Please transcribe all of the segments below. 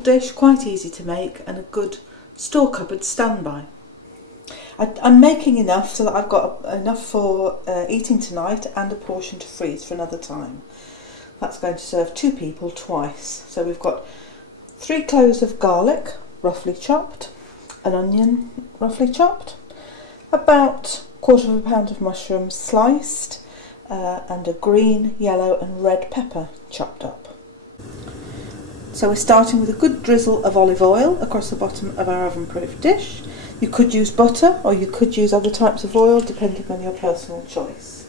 simple dish, quite easy to make, and a good store cupboard standby. I'm making enough so that I've got enough for eating tonight and a portion to freeze for another time. That's going to serve 2 people twice. So we've got 3 cloves of garlic, roughly chopped, an onion, roughly chopped, about 1/4 pound of mushrooms sliced, and a green, yellow and red pepper chopped up. So we're starting with a good drizzle of olive oil across the bottom of our oven-proof dish. You could use butter or you could use other types of oil depending on your personal choice.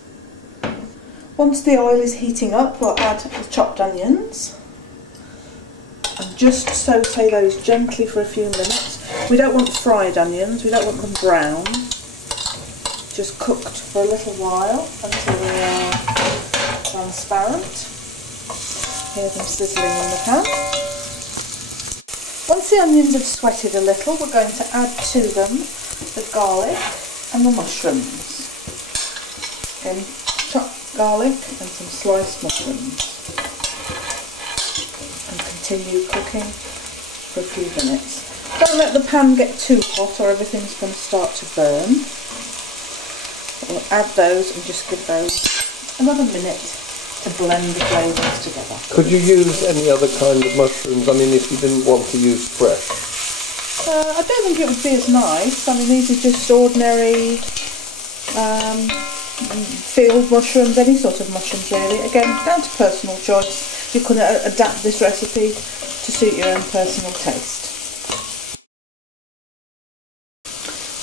Once the oil is heating up, we'll add the chopped onions and just saute those gently for a few minutes. We don't want fried onions, we don't want them brown, just cooked for a little while until they are transparent. Hear them sizzling in the pan. Once the onions have sweated a little, we're going to add to them the garlic and the mushrooms. Again, chopped garlic and some sliced mushrooms. And continue cooking for a few minutes. Don't let the pan get too hot or everything's going to start to burn. We'll add those and just give those another minute to blend the flavours together. Could you use any other kind of mushrooms? I mean, if you didn't want to use fresh? I don't think it would be as nice. I mean, these are just ordinary field mushrooms, any sort of mushrooms really. Again, down to personal choice. You can adapt this recipe to suit your own personal taste.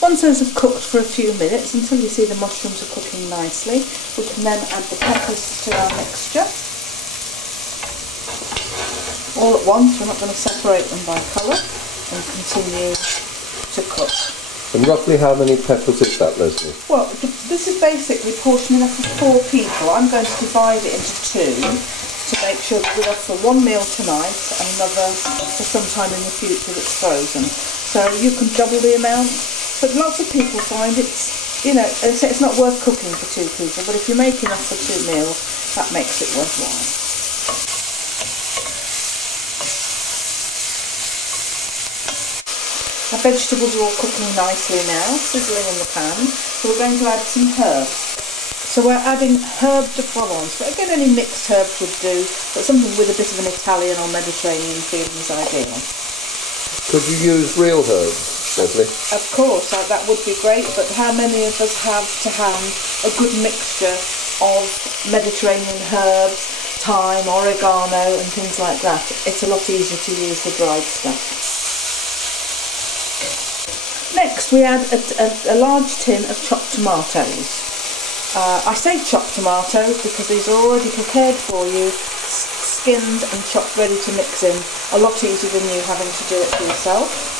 Once those have cooked for a few minutes, until you see the mushrooms are cooking nicely, we can then add the peppers to our mixture. All at once, we're not going to separate them by colour, and continue to cook. And roughly how many peppers is that, Lesley? Well, this is basically portioning up for 4 people. I'm going to divide it into 2 to make sure that we're enough for 1 meal tonight and another for some time in the future that's frozen. So you can double the amount. But lots of people find it's, you know, it's not worth cooking for 2 people, but if you make enough for 2 meals, that makes it worthwhile. Our vegetables are all cooking nicely now, sizzling in the pan, so we're going to add some herbs. So we're adding herb de Provence, but again any mixed herbs would do, but something with a bit of an Italian or Mediterranean feeling is ideal. Could you use real herbs? Of course, that would be great, but how many of us have to hand a good mixture of Mediterranean herbs, thyme, oregano and things like that? It's a lot easier to use the dried stuff. Next we add a large tin of chopped tomatoes. I say chopped tomatoes because these are already prepared for you, skinned and chopped ready to mix in, a lot easier than you having to do it for yourself.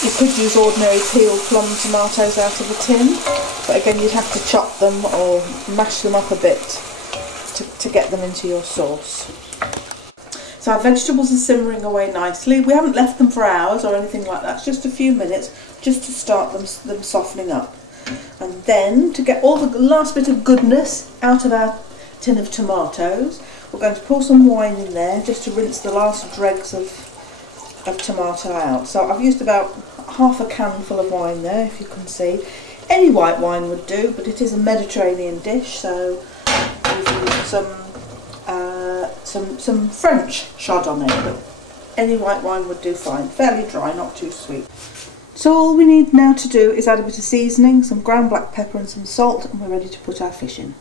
You could use ordinary peeled plum tomatoes out of a tin, but again you'd have to chop them or mash them up a bit to get them into your sauce. So our vegetables are simmering away nicely. We haven't left them for hours or anything like that, it's just a few minutes just to start them softening up. And then to get all the last bit of goodness out of our tin of tomatoes, we're going to pour some wine in there just to rinse the last dregs of tomato out. So I've used about half a can full of wine there, if you can see. Any white wine would do, but it is a Mediterranean dish, so we've used some French Chardonnay, but any white wine would do fine. Fairly dry, not too sweet. So all we need now to do is add a bit of seasoning, some ground black pepper and some salt, and we're ready to put our fish in.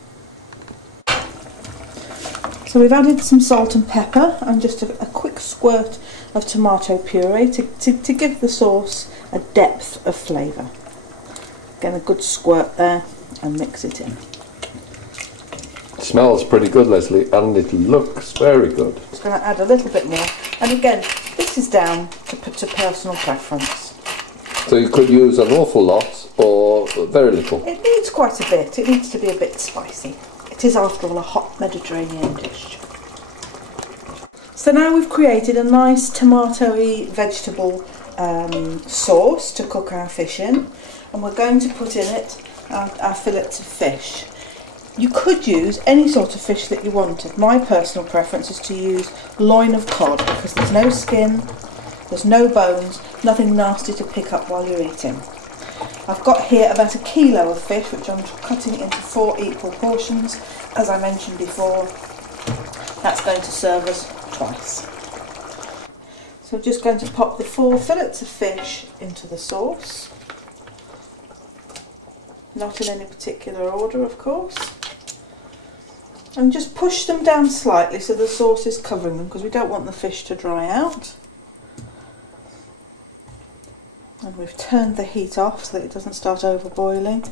So we've added some salt and pepper and just a quick squirt of tomato puree to give the sauce a depth of flavour. Again, a good squirt there and mix it in. It smells pretty good, Lesley, and it looks very good. Just going to add a little bit more, and again this is down to personal preference. So you could use an awful lot or very little? It needs quite a bit, it needs to be a bit spicy. It is after all a hot Mediterranean dish. So now we've created a nice tomatoey vegetable sauce to cook our fish in, and we're going to put in it our fillets of fish. You could use any sort of fish that you wanted. My personal preference is to use loin of cod because there's no skin There's no bones, nothing nasty to pick up while you're eating. I've got here about 1 kilo of fish, which I'm cutting into 4 equal portions. As I mentioned before, that's going to serve us twice. So I'm just going to pop the 4 fillets of fish into the sauce. Not in any particular order, of course. And just push them down slightly so the sauce is covering them, because we don't want the fish to dry out. And we've turned the heat off so that it doesn't start over boiling.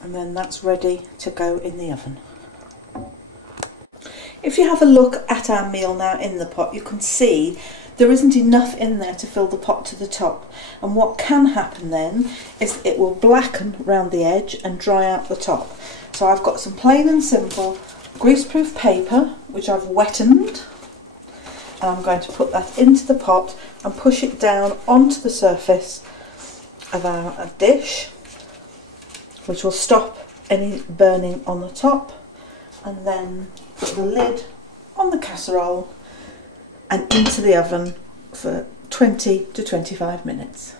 And then that's ready to go in the oven. If you have a look at our meal now in the pot, you can see there isn't enough in there to fill the pot to the top. And what can happen then is it will blacken around the edge and dry out the top. So I've got some plain and simple greaseproof paper, which I've wetted. And I'm going to put that into the pot and push it down onto the surface of our dish, which will stop any burning on the top. And then put the lid on the casserole and into the oven for 20 to 25 minutes.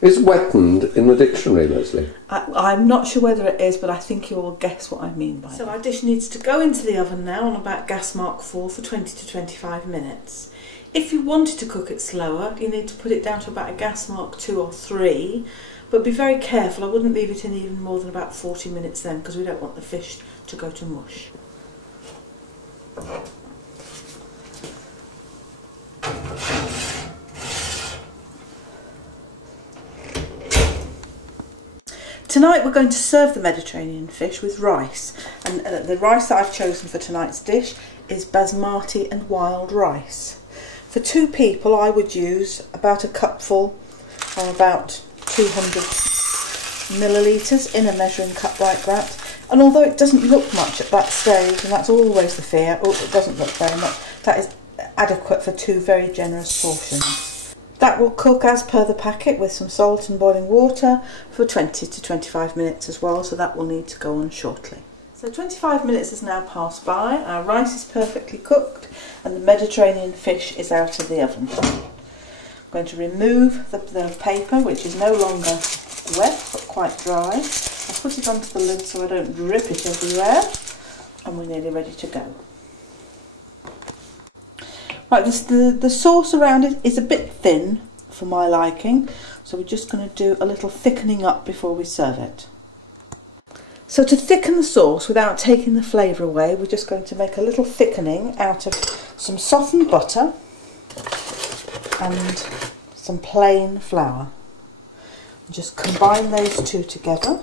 Is wetted in the dictionary, Lesley? I'm not sure whether it is, but I think you will guess what I mean by that. So our dish needs to go into the oven now on about gas mark 4 for 20 to 25 minutes. If you wanted to cook it slower, you need to put it down to about a gas mark 2 or 3, but be very careful. I wouldn't leave it in even more than about 40 minutes then, because we don't want the fish to go to mush. Tonight we're going to serve the Mediterranean fish with rice, and the rice that I've chosen for tonight's dish is basmati and wild rice. For 2 people I would use about a cupful, or about 200 millilitres in a measuring cup like that. And although it doesn't look much at that stage, and that's always the fear, oh, it doesn't look very much, that is adequate for 2 very generous portions. That will cook as per the packet with some salt and boiling water for 20 to 25 minutes as well, so that will need to go on shortly. So 25 minutes has now passed by, our rice is perfectly cooked and the Mediterranean fish is out of the oven. I'm going to remove the paper, which is no longer wet but quite dry. I'll put it onto the lid so I don't drip it everywhere, and we're nearly ready to go. Right, the sauce around it is a bit thin for my liking, so we're just going to do a little thickening up before we serve it. So to thicken the sauce without taking the flavour away, we're just going to make a little thickening out of some softened butter and some plain flour. Just combine those 2 together.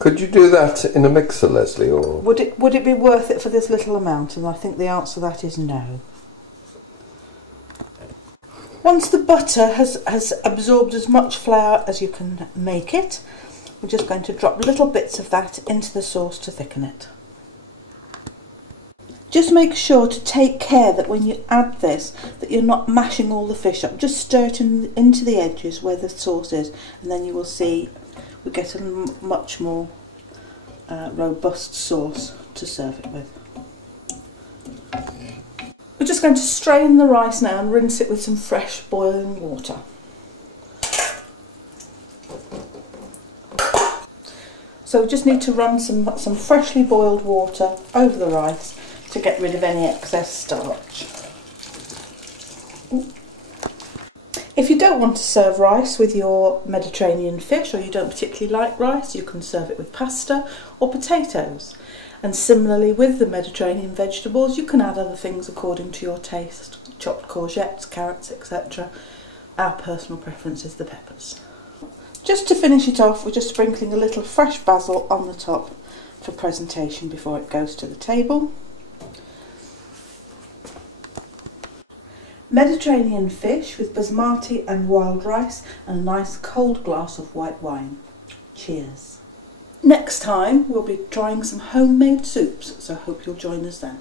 Could you do that in a mixer, Lesley, or would it be worth it for this little amount? And I think the answer to that is no. Once the butter has absorbed as much flour as you can make it, we're just going to drop little bits of that into the sauce to thicken it. Just make sure to take care that when you add this, that you're not mashing all the fish up. Just stir it into the edges where the sauce is, and then you will see we get a much more robust sauce to serve it with. We're just going to strain the rice now and rinse it with some fresh boiling water. So we just need to run some freshly boiled water over the rice to get rid of any excess starch. If you don't want to serve rice with your Mediterranean fish, or you don't particularly like rice, you can serve it with pasta or potatoes. And similarly with the Mediterranean vegetables, you can add other things according to your taste, chopped courgettes, carrots, etc. Our personal preference is the peppers. Just to finish it off, we're just sprinkling a little fresh basil on the top for presentation before it goes to the table. Mediterranean fish with basmati and wild rice and a nice cold glass of white wine. Cheers. Next time we'll be trying some homemade soups, so I hope you'll join us then.